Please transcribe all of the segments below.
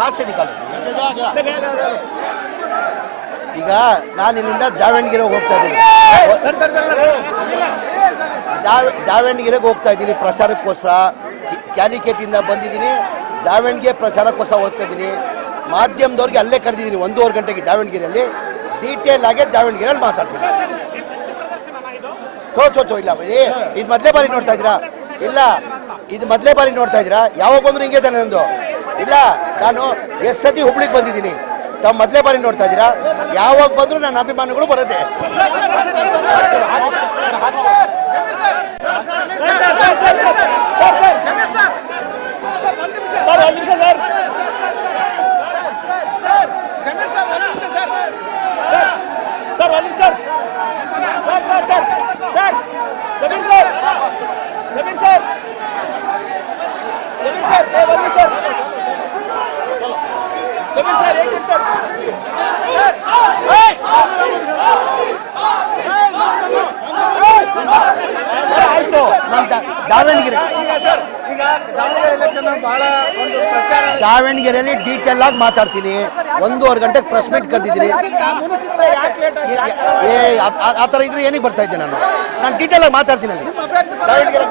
ಖಾಸಗಿ ಕಾಲೇಜು. ಈಗ ನಾನು ಇಲ್ಲಿಂದ ದಾವಣಗೆರೆಗೆ ಹೋಗ್ತಾ ಇದ್ದೀನಿ, ದಾವಣಗೆರೆಗೆ ಹೋಗ್ತಾ ಇದ್ದೀನಿ ಪ್ರಚಾರಕ್ಕೋಸ್ಕರ. ಕ್ಯಾಲಿಕೇಟಿಂದ ಬಂದಿದ್ದೀನಿ, ದಾವಣಗೆರೆ ಪ್ರಚಾರಕ್ಕೋಸ್ಕರ ಹೋಗ್ತಾ ಇದ್ದೀನಿ. ಮಾಧ್ಯಮದವ್ರಿಗೆ ಅಲ್ಲೇ ಕರೆದಿದ್ದೀನಿ 1:30 ಗಂಟೆಗೆ ದಾವಣಗೆರೆಯಲ್ಲಿ. ಡೀಟೇಲ್ ಆಗಿ ದಾವಣಗೆರೆಯಲ್ಲಿ ಮಾತಾಡ್ತೀನಿ. ಇಲ್ಲ ಬರೀ ಇದು ಮೊದಲೇ ಬಾರಿ ನೋಡ್ತಾ ಇದ್ದೀರಾ? ಇಲ್ಲ, ಇದು ಮೊದಲೇ ಬಾರಿ ನೋಡ್ತಾ ಇದ್ದೀರಾ? ಯಾವಾಗ ಬಂದ್ರು ಹಿಂಗೆ ತಾನೆ ನಂದು? ಇಲ್ಲ, ನಾನು ಎಷ್ಟು ಸತಿ ಹುಬ್ಳಿಗೆ ಬಂದಿದ್ದೀನಿ, ತಾವು ಮೊದಲೇ ಬಾರಿ ನೋಡ್ತಾ ಇದ್ದೀರಾ? ಯಾವಾಗ ಬಂದ್ರು ನನ್ನ ಅಭಿಮಾನಿಗಳು ಬರುತ್ತೆ. ಆಯ್ತು, ದಾವಣಗೆರೆಯಲ್ಲಿ ಡೀಟೇಲ್ ಆಗಿ ಮಾತಾಡ್ತೀನಿ. 1:30 ಗಂಟೆಗೆ ಪ್ರೆಸ್ ಮೀಟ್ ಕರೆದಿದ್ದೀನಿ. ಆ ಥರ ಇದ್ರೆ ಏನಿಗೆ ಬರ್ತಾ ಇದ್ದೀನಿ ನಾನು ಡೀಟೇಲ್ ಆಗಿ ಮಾತಾಡ್ತೀನಿ ಅಲ್ಲಿ ದಾವಣಗೆರೆ.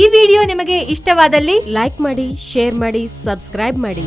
ಈ ವಿಡಿಯೋ ನಿಮಗೆ ಇಷ್ಟವಾದಲ್ಲಿ ಲೈಕ್ ಮಾಡಿ, ಶೇರ್ ಮಾಡಿ, ಸಬ್ಸ್ಕ್ರೈಬ್ ಮಾಡಿ.